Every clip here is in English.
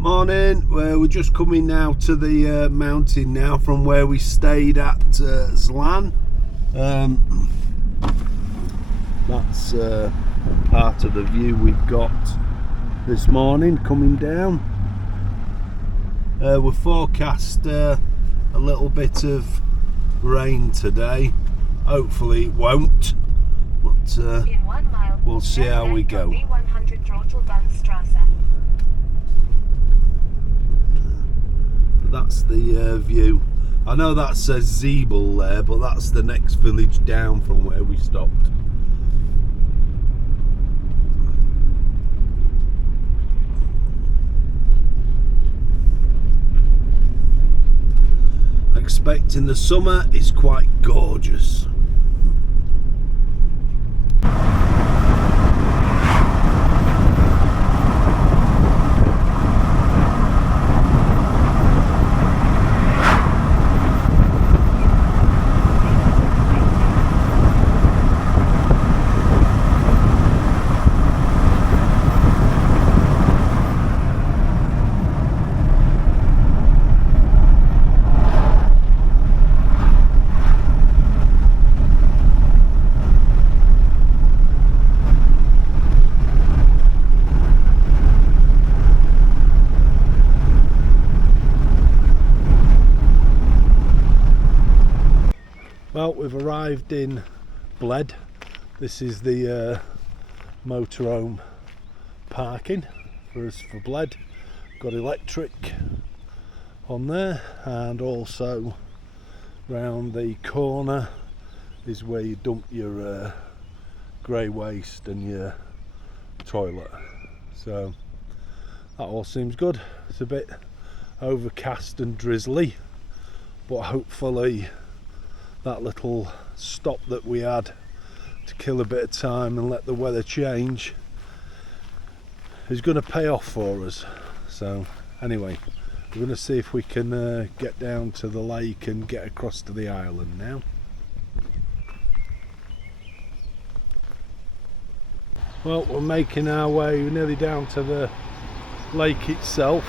Morning. We're just coming now to the mountain now from where we stayed at Zlan. That's part of the view we've got this morning coming down. We're forecast a little bit of rain today. Hopefully it won't, but in 1 mile, we'll see how we go. That's the view. I know that says Zeeble there, but that's the next village down from where we stopped. Expecting the summer is quite gorgeous. Well, we've arrived in Bled. This is the motorhome parking for us for Bled. Got electric on there, and also round the corner is where you dump your grey waste and your toilet. So that all seems good. It's a bit overcast and drizzly, but hopefully that little stop that we had to kill a bit of time and let the weather change is going to pay off for us. So anyway, we're going to see if we can get down to the lake and get across to the island now. Well, we're making our way nearly down to the lake itself.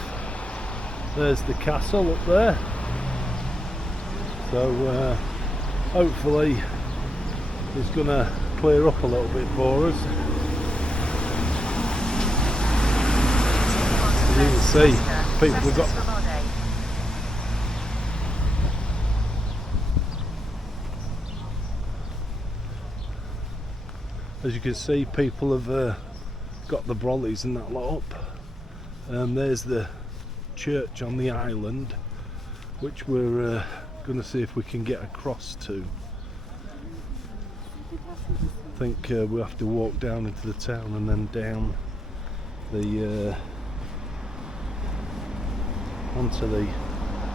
There's the castle up there. So hopefully it's going to clear up a little bit for us. As you can see, people have got got the brollies and that lot up. There's the church on the island, which we're going to see if we can get across to. I think we'll have to walk down into the town and then down the onto the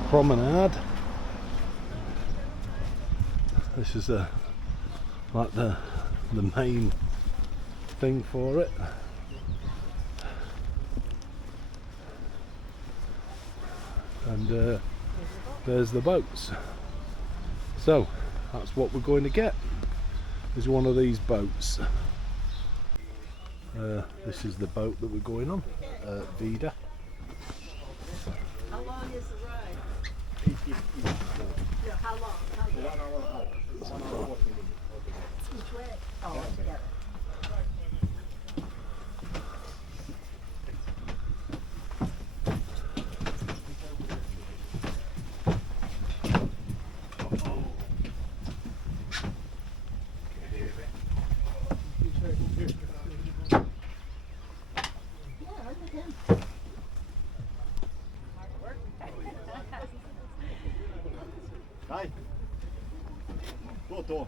promenade. This is like the main thing for it. And there's the boats. So that's what we're going to get, is one of these boats. This is the boat that we're going on, Vida. How long is the ride? Yeah, how long? 1 hour and a half. Each way? Oh, together. Dai, Toto.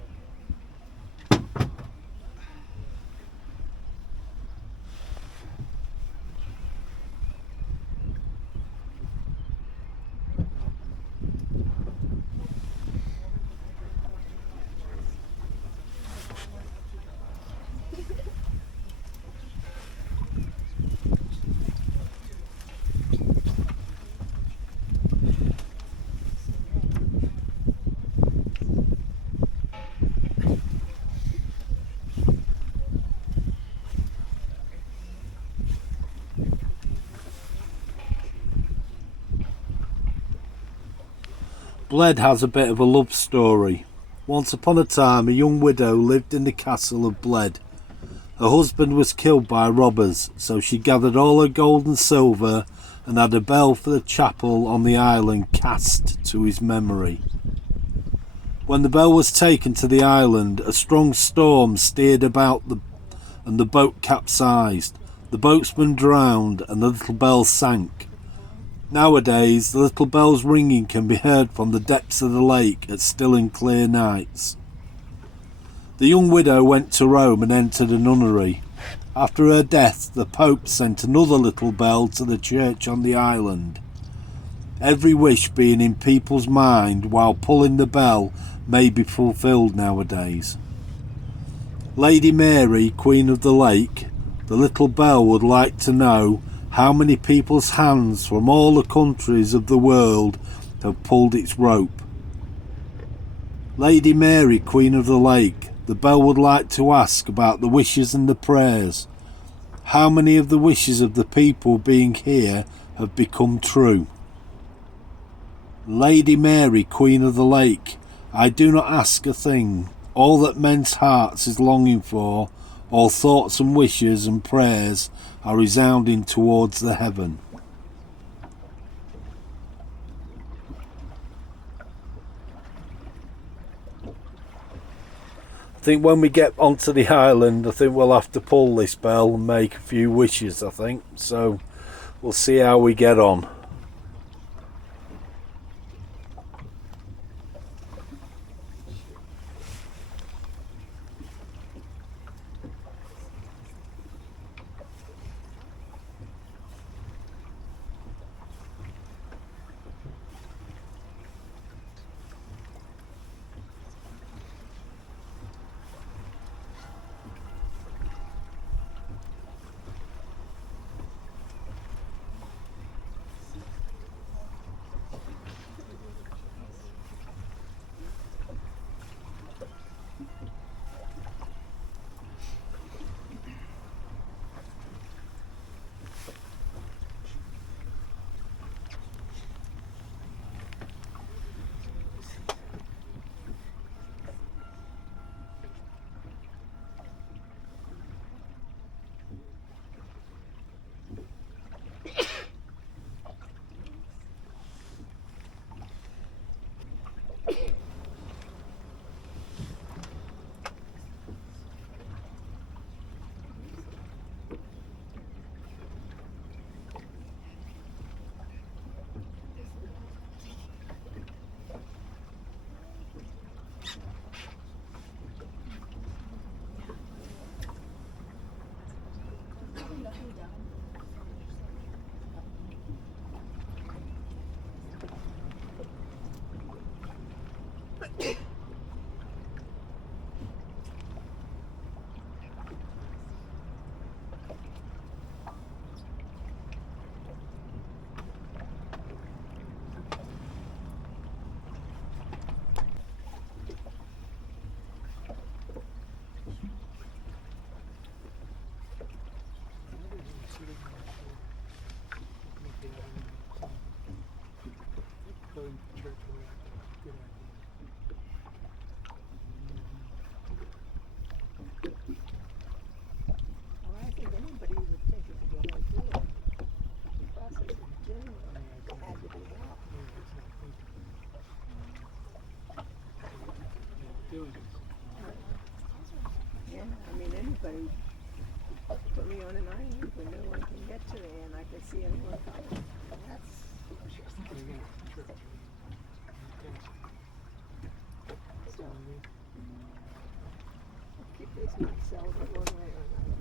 Bled has a bit of a love story. Once upon a time, a young widow lived in the castle of Bled. Her husband was killed by robbers, so she gathered all her gold and silver and had a bell for the chapel on the island cast to his memory. When the bell was taken to the island, a strong storm steered about and the boat capsized. The boatsman drowned and the little bell sank. Nowadays, the little bell's ringing can be heard from the depths of the lake at still and clear nights. The young widow went to Rome and entered a nunnery. After her death, the Pope sent another little bell to the church on the island. Every wish being in people's mind while pulling the bell may be fulfilled nowadays. Lady Mary, Queen of the Lake, the little bell would like to know how many people's hands from all the countries of the world have pulled its rope. Lady Mary, Queen of the Lake, the bell would like to ask about the wishes and the prayers. How many of the wishes of the people being here have become true? Lady Mary, Queen of the Lake, I do not ask a thing. All that men's hearts is longing for, all thoughts and wishes and prayers are resounding towards the heaven. I think when we get onto the island, I think we'll have to pull this bell and make a few wishes, I think. So we'll see how we get on. Yeah, I mean, anybody put me on an island where no one can get to me and I can see anyone coming. That's so. I'll keep this myself one way or another.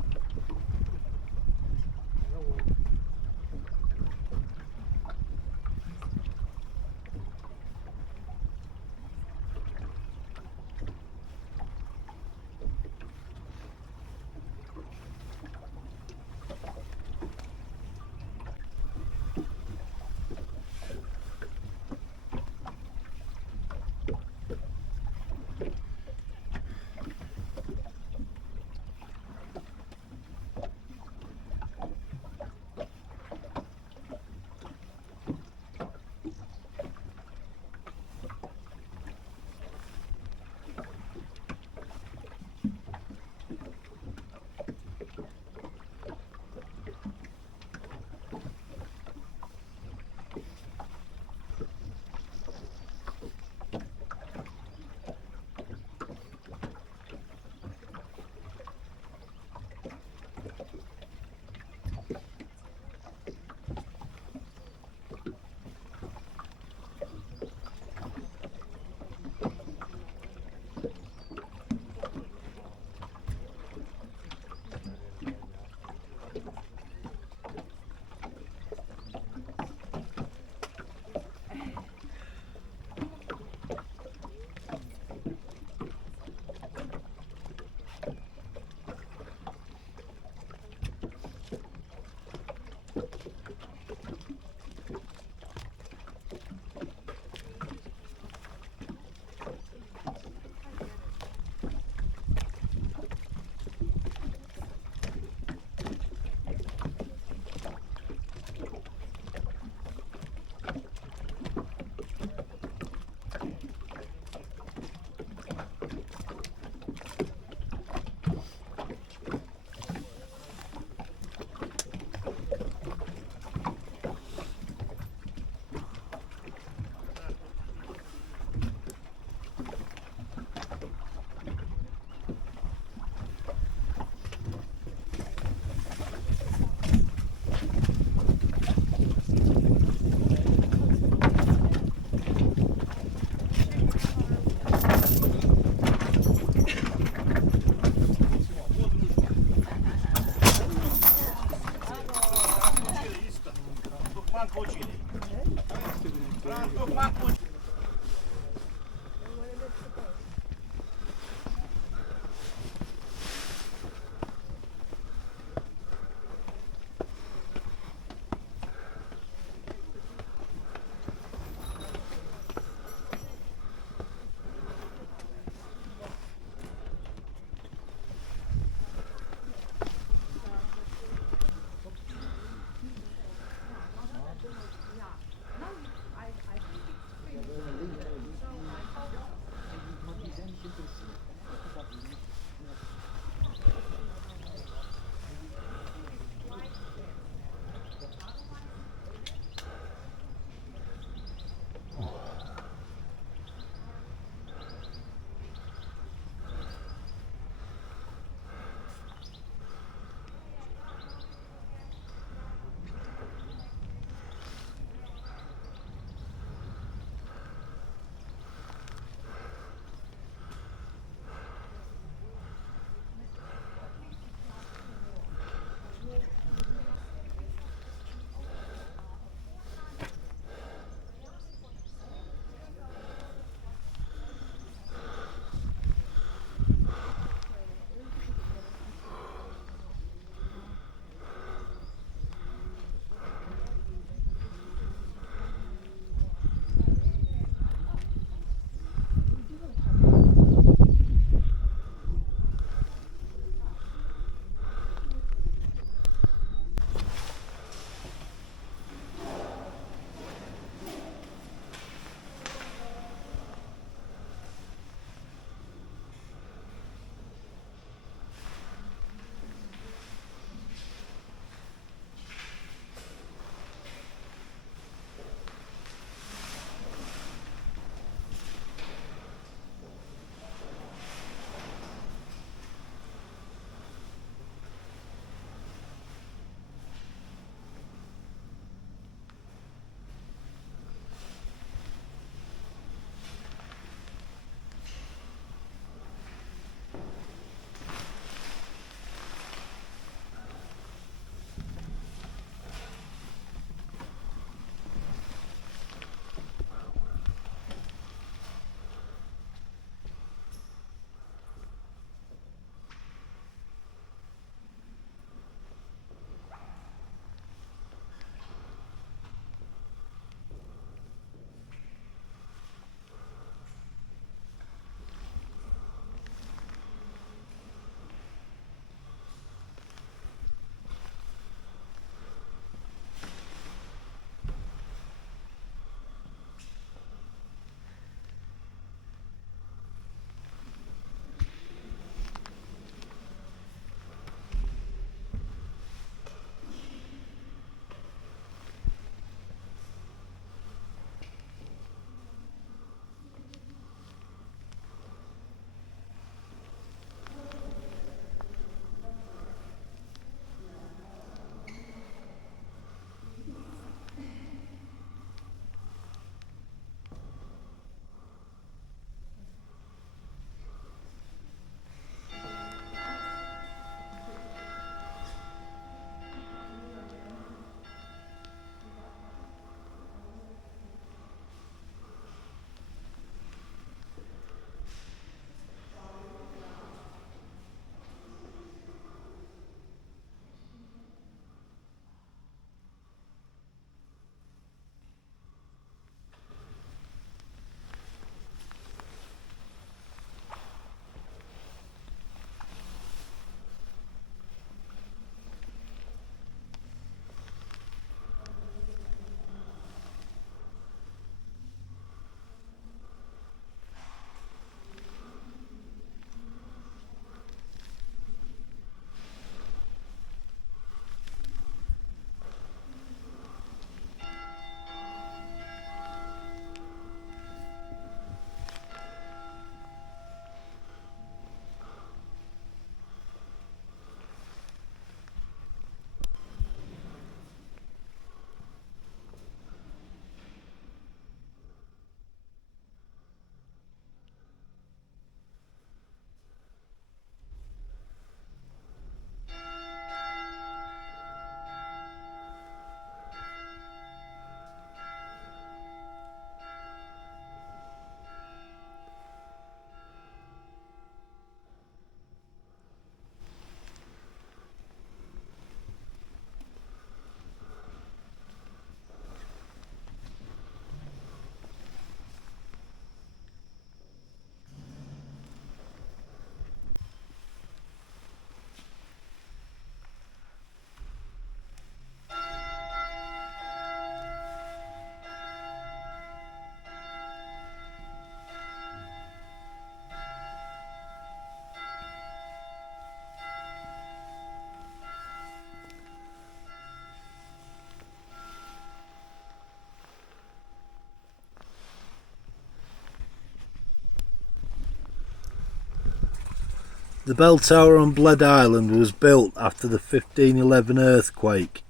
The bell tower on Bled Island was built after the 1511 earthquake.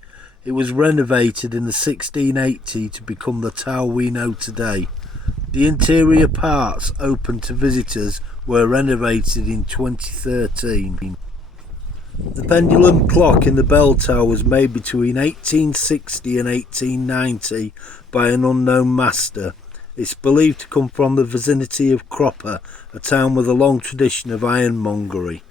It was renovated in the 1680 to become the tower we know today. The interior parts open to visitors were renovated in 2013. The pendulum clock in the bell tower was made between 1860 and 1890 by an unknown master. It's believed to come from the vicinity of Cropper, a town with a long tradition of ironmongery.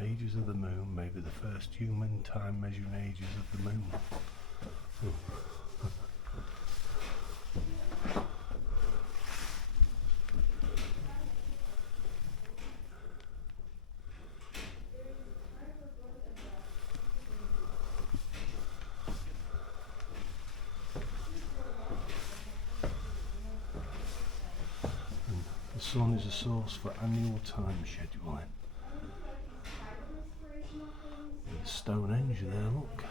Ages of the moon, maybe the first human time measuring ages of the moon. And the sun is a source for annual time scheduling. Stonehenge there, look.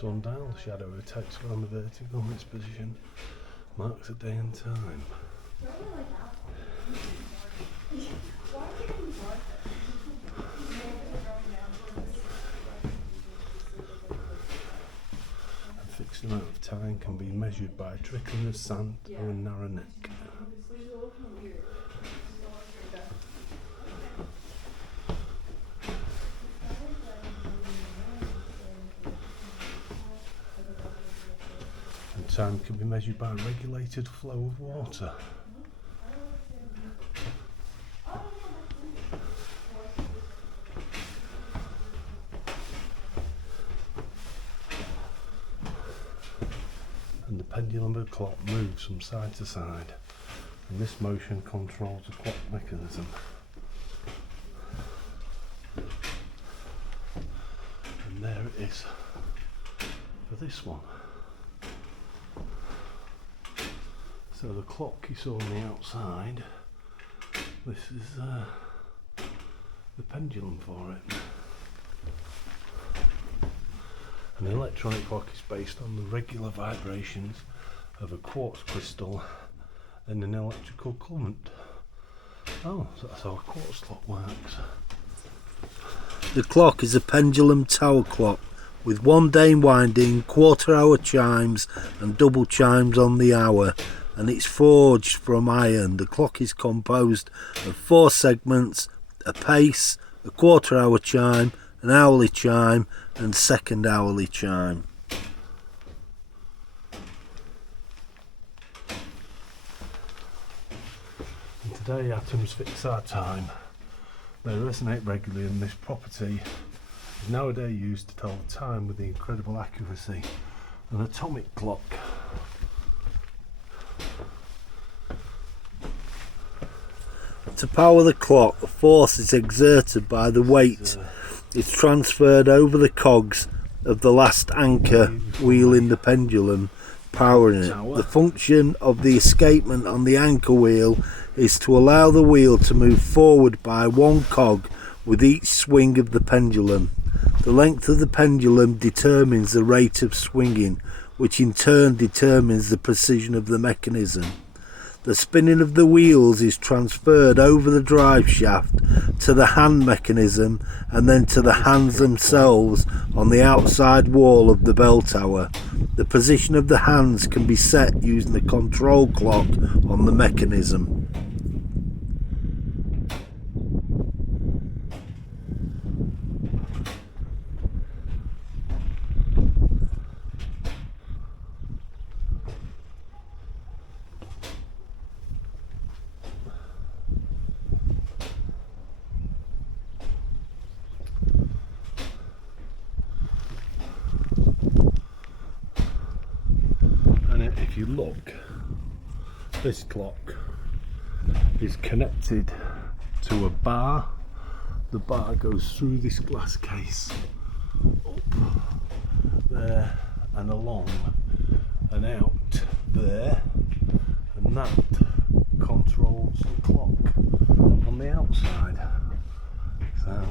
Sundial, shadow rotates around the vertical in its position, marks the day and time. A fixed amount of time can be measured by a trickling of sand or a narrow neck. And time can be measured by a regulated flow of water. And the pendulum of the clock moves from side to side, and this motion controls the clock mechanism. And there it is for this one. So the clock you saw on the outside, this is the pendulum for it. An electronic clock is based on the regular vibrations of a quartz crystal and an electrical current. Oh, so that's how a quartz clock works. The clock is a pendulum tower clock with one day winding, quarter-hour chimes and double chimes on the hour, and it's forged from iron. The clock is composed of 4 segments: a pace, a quarter-hour chime, an hourly chime and second hourly chime. And today atoms fix our time. They resonate regularly, and this property is nowadays used to tell the time with the incredible accuracy. An atomic clock. To power the clock, the force is exerted by the weight. It's transferred over the cogs of the last anchor wheel in the pendulum, powering it. The function of the escapement on the anchor wheel is to allow the wheel to move forward by one cog with each swing of the pendulum. The length of the pendulum determines the rate of swinging, which in turn determines the precision of the mechanism. The spinning of the wheels is transferred over the drive shaft to the hand mechanism and then to the hands themselves on the outside wall of the bell tower. The position of the hands can be set using the control clock on the mechanism. If you look, this clock is connected to a bar. The bar goes through this glass case, up there and along and out there, and that controls the clock on the outside. So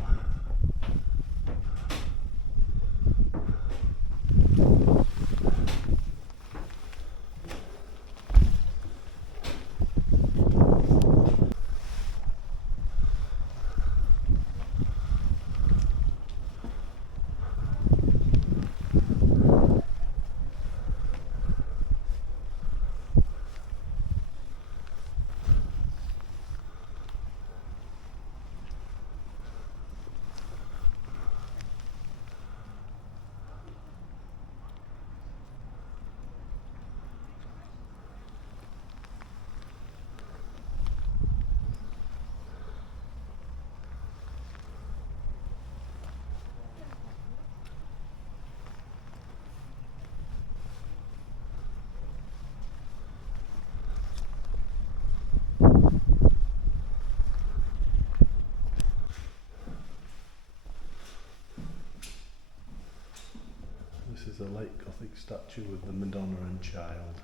this is a late Gothic statue of the Madonna and Child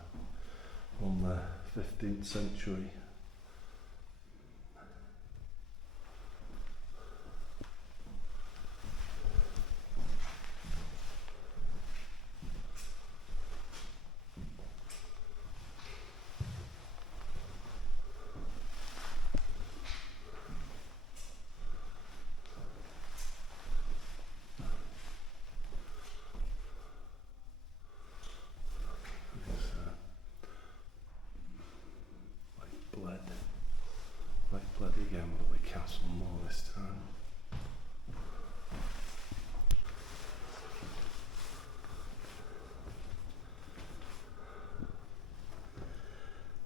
from the 15th century. Bled. Like Bled again, but we castle more this time.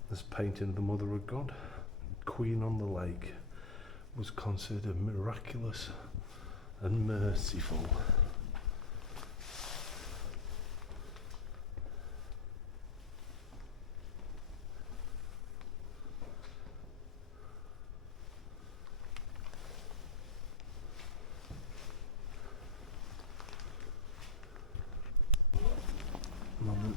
This painting of the Mother of God, Queen on the Lake, was considered miraculous and merciful. Moment.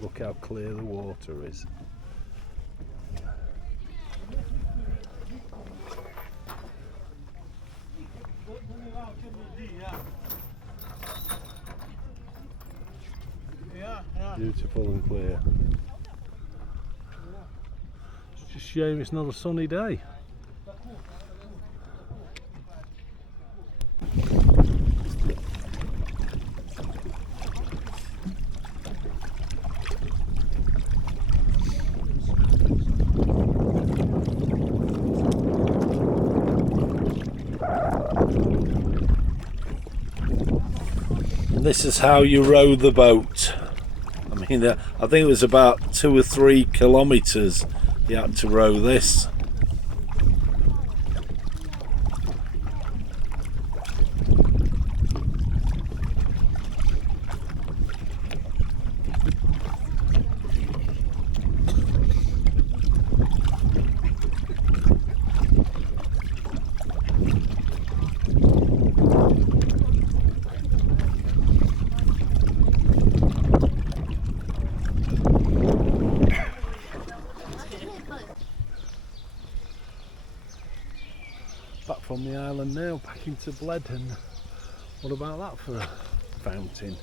Look how clear the water is. Beautiful and clear. It's just a shame it's not a sunny day. And this is how you row the boat. I mean, I think it was about 2 or 3 kilometres you had to row this. Back from the island now, back into Bled, and what about that for a fountain?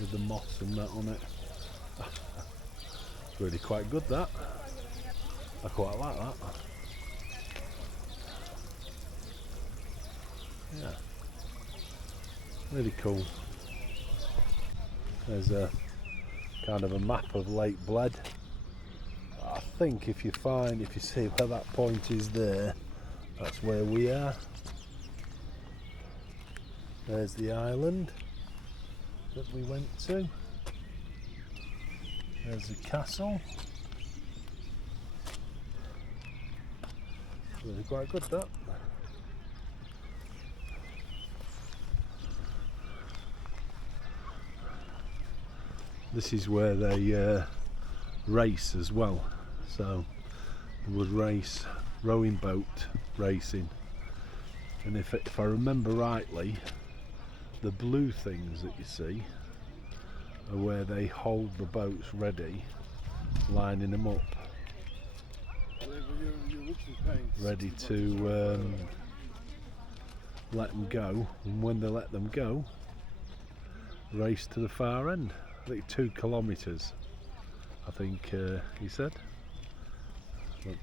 With the moss and that on it. It's really quite good, that. I quite like that. Yeah. Really cool. There's a kind of a map of Lake Bled. I think if you see where that point is there, that's where we are. There's the island that we went to. There's the castle. Really quite good, that. This is where they race as well. So they would race rowing boat racing, and if I remember rightly, the blue things that you see are where they hold the boats ready, lining them up, ready to let them go, and when they let them go, race to the far end. I think 2 kilometres, I think he said. But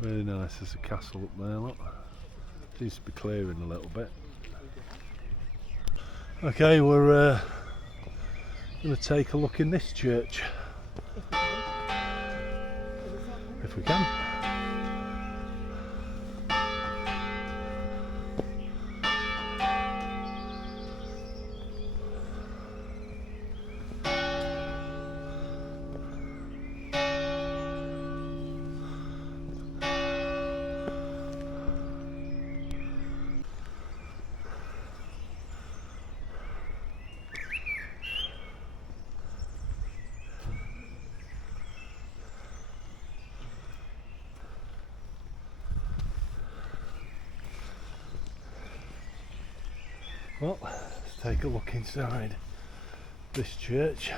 really nice. There's a castle up there, look. Seems to be clearing a little bit. Okay, we're going to take a look in this church. If we can. Well, let's take a look inside this church.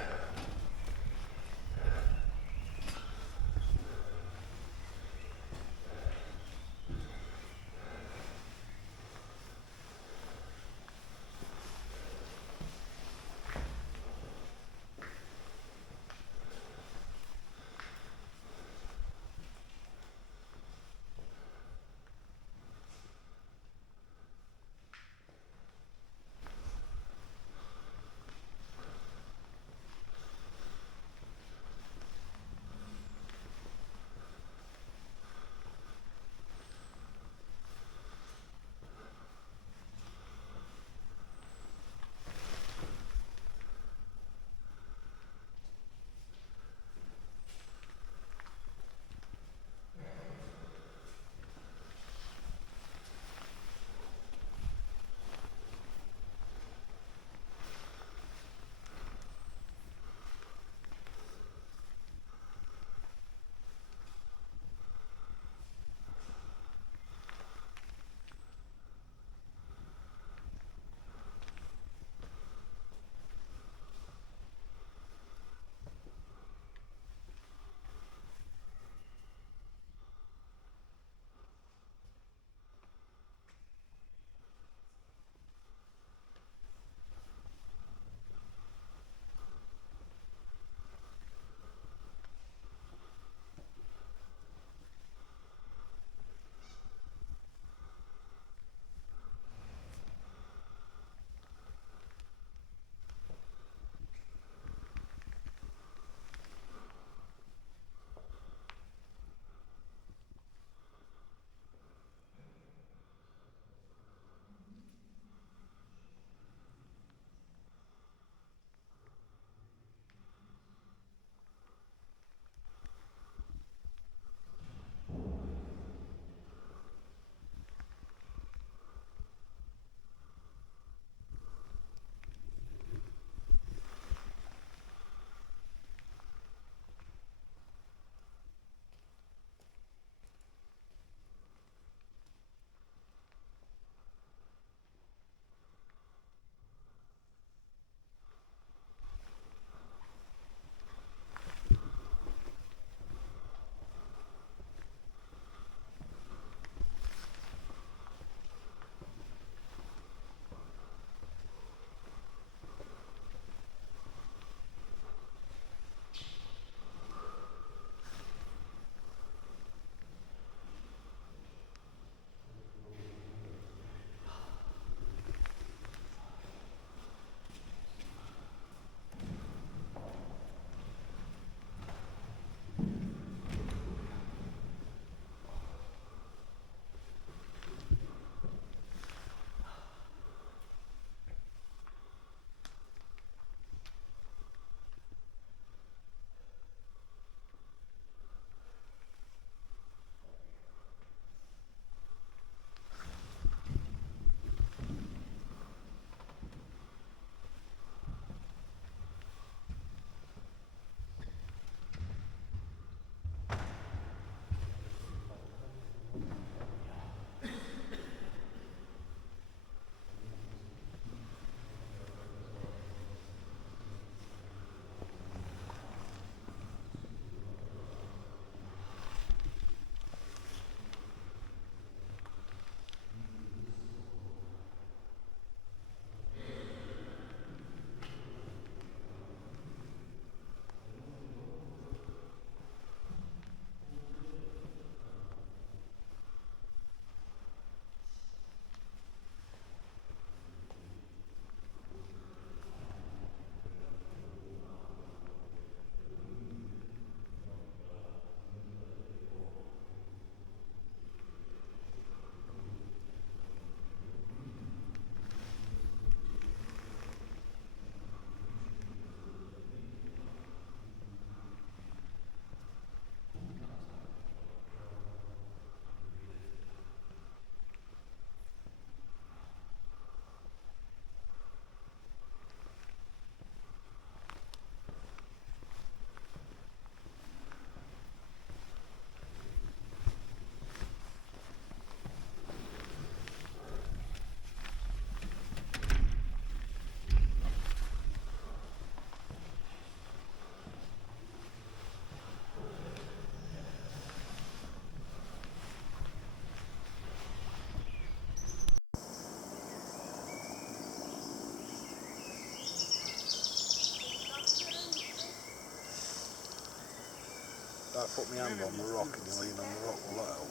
I put my hand on the rock and you lean on the rock, will that help?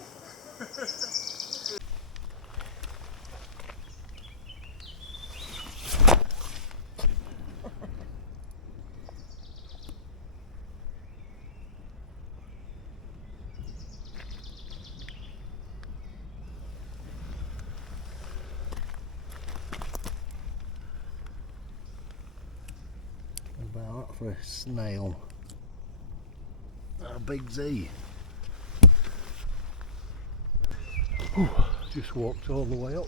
About that for a snail. How big's he? Whew, just walked all the way up.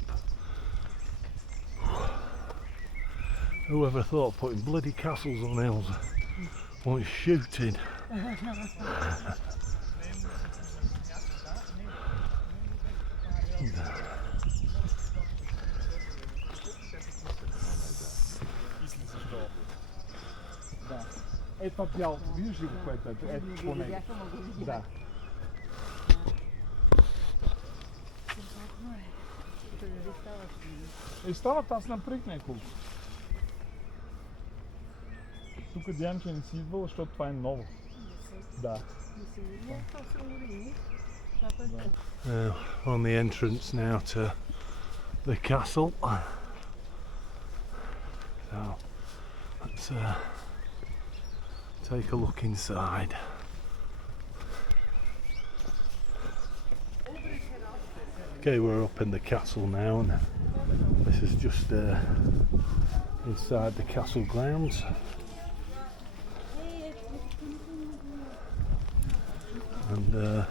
Whoever thought putting bloody castles on hills was shooting? Это пьял, видишь, какой-то, это туннель. Да. И става аз наприх няколко. Тук Дианче не си идвала, защото това е ново. Да. On the entrance now to the castle. So let's take a look inside. Okay, we're up in the castle now, and this is just inside the castle grounds. And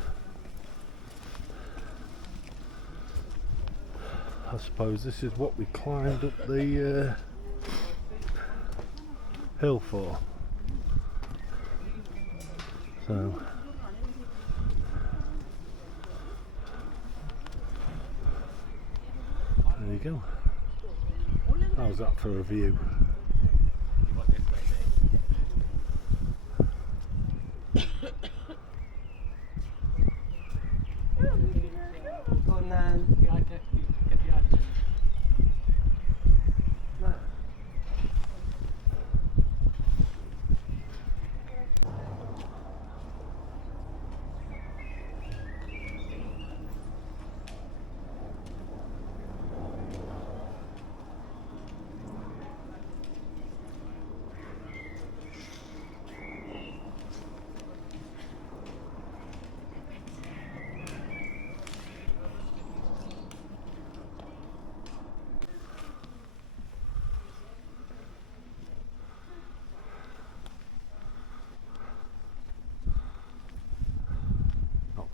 I suppose this is what we climbed up the hill for. So there you go. How's that for a view?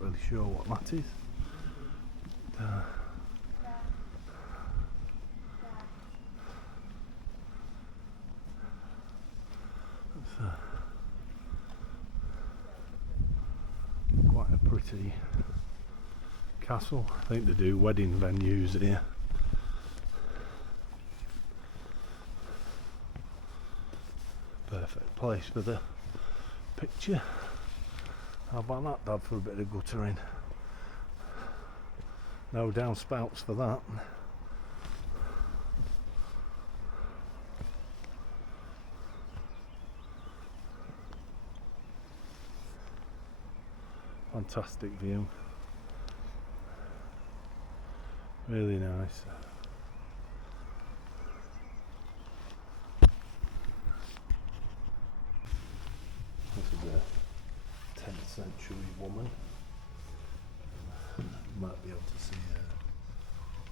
Really sure what that is. It's quite a pretty castle. I think they do wedding venues here. Perfect place for the picture. How about that, Dad, for a bit of guttering? No downspouts for that. Fantastic view. Really nice. This is a 10th century woman. You might be able to see her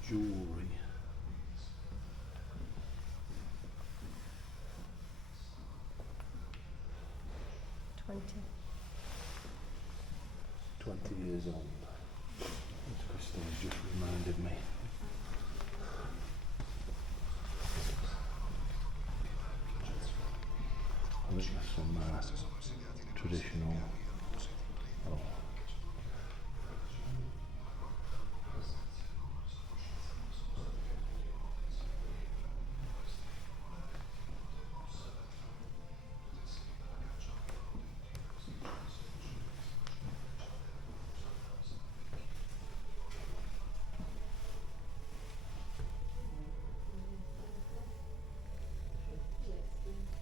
jewellery. Twenty years old. This crystal's just reminded me. I think there's some traditional. Oh.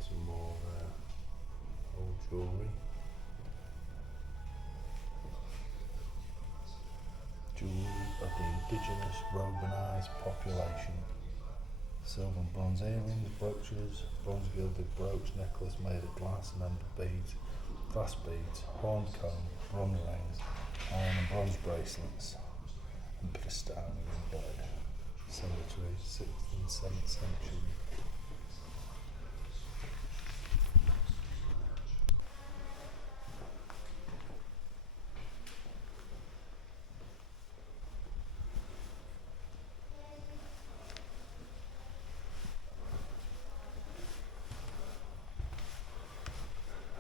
Some more old jewellery. indigenous Romanized population. Silver and bronze earrings, brooches, bronze gilded brooch, necklace made of glass and amber beads, glass beads, horn comb, bronze rings, iron and bronze bracelets, and put a star in Bled. Cemetery, 6th and 7th century.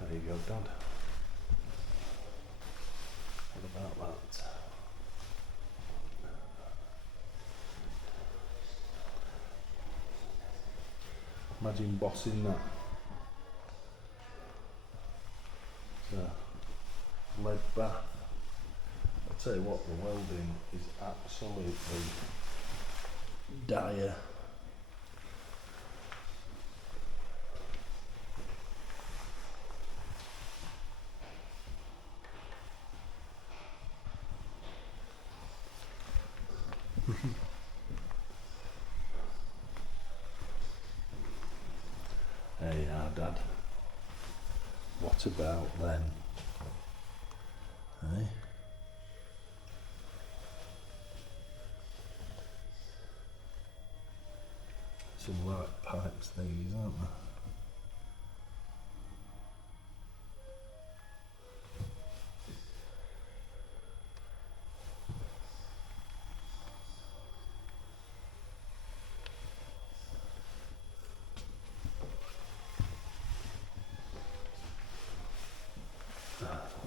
There you go, Dad. What about that? Imagine bossing that. The lead bath. I'll tell you what, the welding is absolutely dire. There you are, Dad. What about then? Eh? Some light pipes these, aren't there?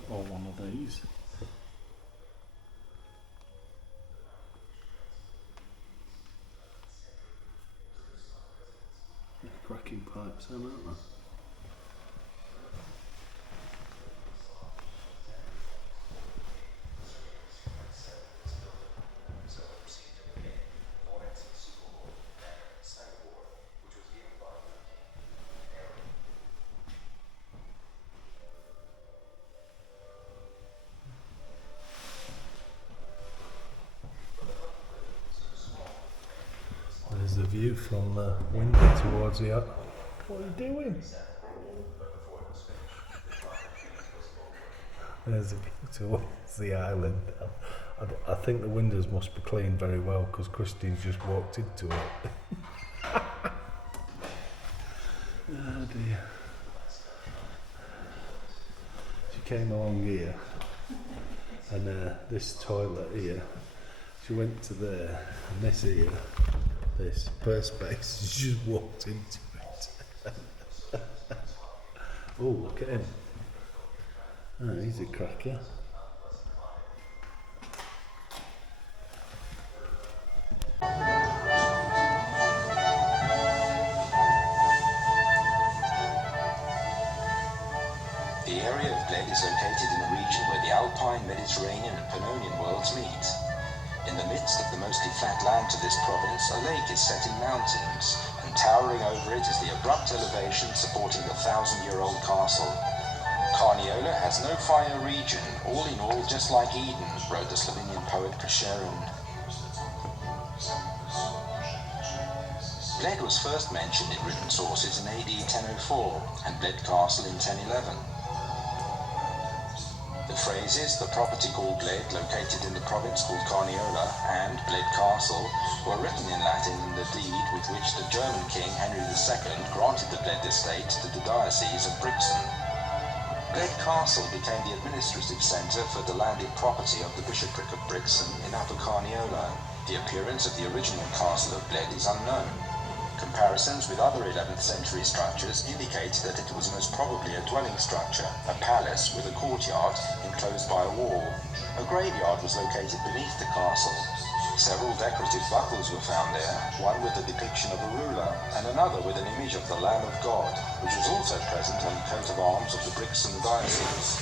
Or one of these. They're cracking pipes then, aren't they? There's the view from the window towards the up. What are you doing? There's the view towards the island. I think the windows must be cleaned very well because Christine's just walked into it. Oh dear. She came along here and this toilet here, she went to there and this here, this perspace, she just walked into it. Oh, look at him. Oh, he's a cracker. The area of Bled is located in a region where the Alpine, Mediterranean and Pannonian worlds meet. In the midst of the mostly flat land to this province, a lake is set in mountains, and towering over it is the abrupt elevation supporting the 1,000-year-old castle. Carniola has no fire region, all in all just like Eden, wrote the Slovenian poet Prešeren. Bled was first mentioned in written sources in AD 1004 and Bled Castle in 1011. The phrases, the property called Bled, located in the province called Carniola, and Bled Castle, were written in Latin in the deed with which the German king Henry II granted the Bled estate to the diocese of Brixen. Bled Castle became the administrative centre for the landed property of the bishopric of Brixen in Upper Carniola. The appearance of the original castle of Bled is unknown. Comparisons with other 11th century structures indicate that it was most probably a dwelling structure, a palace with a courtyard enclosed by a wall. A graveyard was located beneath the castle. Several decorative buckles were found there, one with the depiction of a ruler and another with an image of the Lamb of God, which was also present on the coat of arms of the Brixen diocese.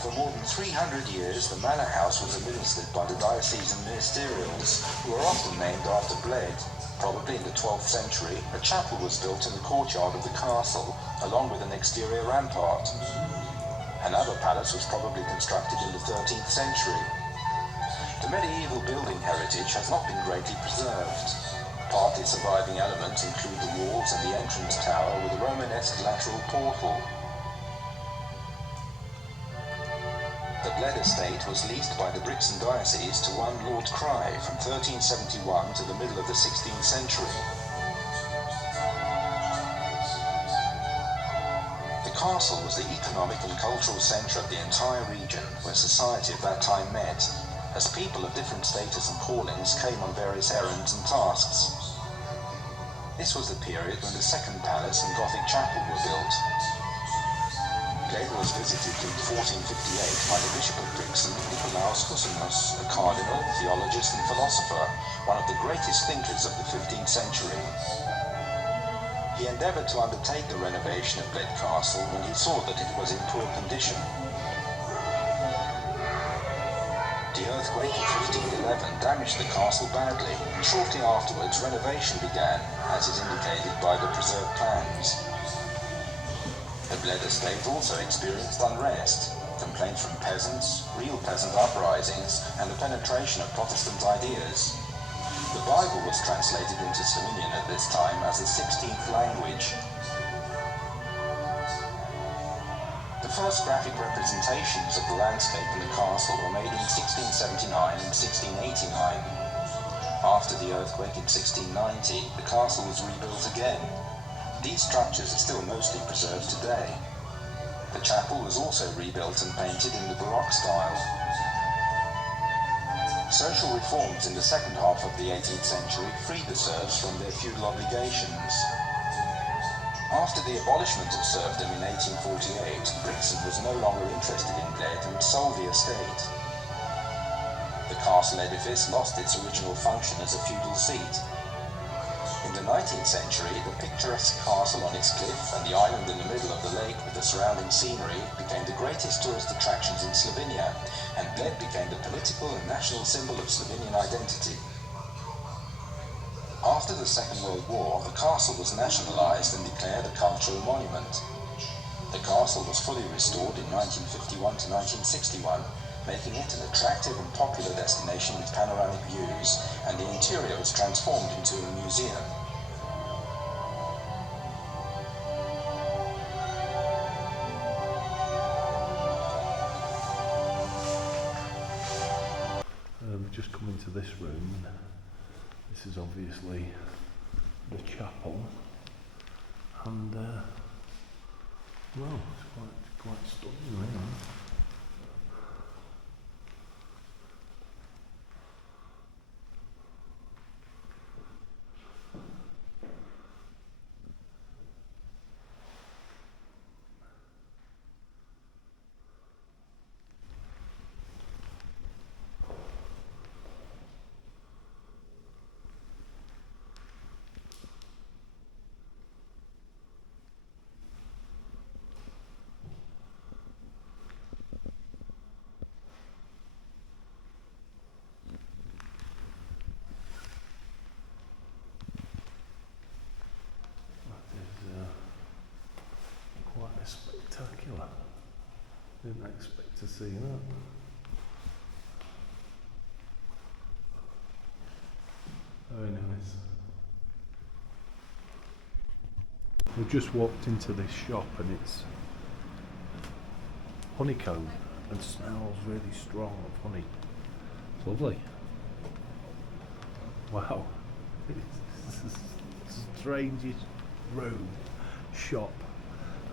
For more than 300 years, the manor house was administered by the diocesan ministerials, who were often named after Bled. Probably in the 12th century, a chapel was built in the courtyard of the castle, along with an exterior rampart. Another palace was probably constructed in the 13th century. The medieval building heritage has not been greatly preserved. Partly surviving elements include the walls and the entrance tower with a Romanesque lateral portal. The Bled estate was leased by the Brixton diocese to one Lord Cry from 1371 to the middle of the 16th century. The castle was the economic and cultural centre of the entire region where society of that time met, as people of different status and callings came on various errands and tasks. This was the period when the second palace and Gothic chapel were built. Bled was visited in 1458 by the Bishop of Brixton, Nicolaus Cusanus, a cardinal, theologist and philosopher, one of the greatest thinkers of the 15th century. He endeavoured to undertake the renovation of Bled Castle when he saw that it was in poor condition. The earthquake of 1511 damaged the castle badly, and shortly afterwards renovation began, as is indicated by the preserved plans. The Bled estate also experienced unrest, complaints from peasants, real peasant uprisings, and the penetration of Protestant ideas. The Bible was translated into Slovenian at this time as a 16th language. The first graphic representations of the landscape in the castle were made in 1679 and 1689. After the earthquake in 1690, the castle was rebuilt again. These structures are still mostly preserved today. The chapel was also rebuilt and painted in the Baroque style. Social reforms in the second half of the 18th century freed the serfs from their feudal obligations. After the abolishment of serfdom in 1848, Brixton was no longer interested in Bled and sold the estate. The castle edifice lost its original function as a feudal seat. In the 19th century, the picturesque castle on its cliff and the island in the middle of the lake with the surrounding scenery became the greatest tourist attractions in Slovenia, and Bled became the political and national symbol of Slovenian identity. After the Second World War, the castle was nationalised and declared a cultural monument. The castle was fully restored in 1951 to 1961, making it an attractive and popular destination with panoramic views, and the interior was transformed into a museum. We've just come into this room. This is obviously the chapel, and well, it's quite stunning, really. Quite spectacular. Didn't expect to see that. Very nice. We've just walked into this shop and it's honeycomb and smells really strong of honey. It's lovely. Wow. It's the strangest room, shop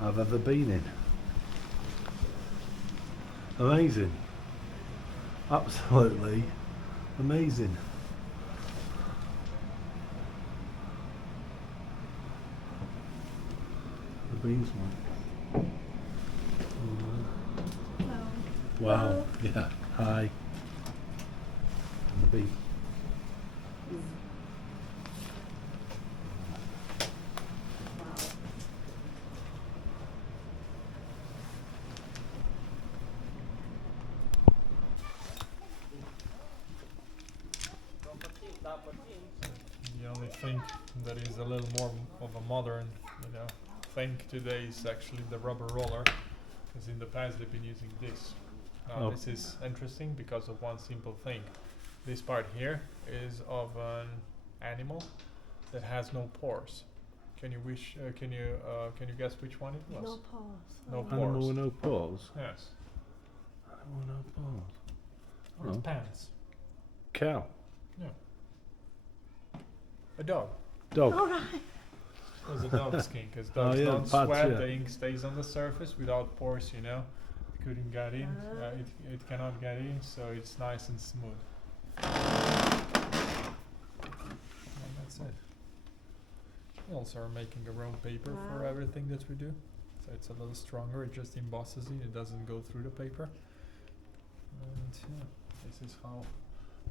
I've ever been in. Amazing. Absolutely amazing. The bees one. Wow. Yeah. Hi. And the bee. The only thing that is a little more of a modern, thing today is actually the rubber roller, because in the past they've been using this. Now this is interesting because of one simple thing. This part here is of an animal that has no pores. Can you can you guess which one it was? No pause. No Animal pores. with no paws. Yes. Animal with no paws. It's Oh. pants. Cow. A dog. Dog. All right. It was a dog skin because Oh, dogs yeah, don't pads, sweat. yeah. The ink stays on the surface without pores. You know, it couldn't get in. It cannot get in, so it's nice and smooth. And that's it. We also are making a road paper for Wow. everything that we do, so it's a little stronger. It just embosses it. It doesn't go through the paper. And yeah, this is how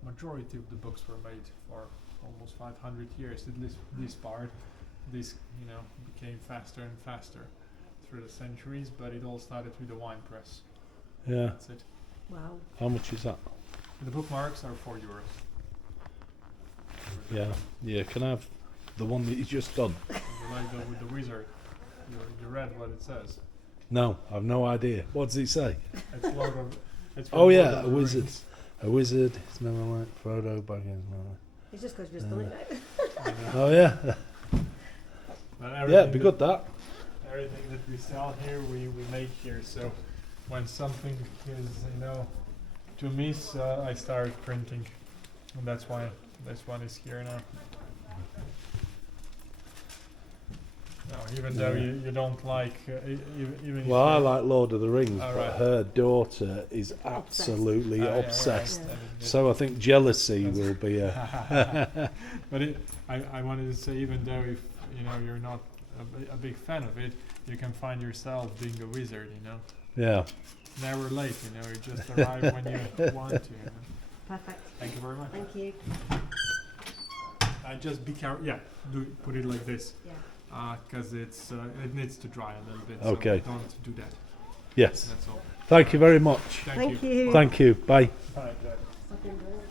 majority of the books were made for almost 500 years. At least this part, became faster and faster through the centuries. But it all started with the wine press. Yeah. That's it. Wow. How much is that? The bookmarks are €4. Yeah. Yeah. Can I have the one that you just done? You like with the wizard? You read what it says. No, I've no idea. What does it say? It's Lord of. It's Oh from yeah, Lord of a the wizard. Rings. A wizard. It's never like Frodo Baggins. No. It's just because you've just done it now. I know. Oh yeah. But Yeah, everything it'd be good that. Everything that we sell here, we make here. So when something is, to miss, I start printing, and that's why this one is here now. No, even though Yeah. you don't like, even Well, I if like Lord of the Rings, All but right. her daughter is absolutely Ah, yeah, obsessed. right. So I think jealousy That's- will be a. But I wanted to say, even though if you're not a big fan of it, you can find yourself being a wizard. Yeah. Never late. You just arrive when you want to. Perfect. Thank you very much. Thank you. Just be careful. Yeah, put it like this, Yeah. because it needs to dry a little bit. Okay. So don't do that. Yes. That's all. Thank you very much. Thank you. Thank you. Bye. Bye. Bye. Fucking brilliant.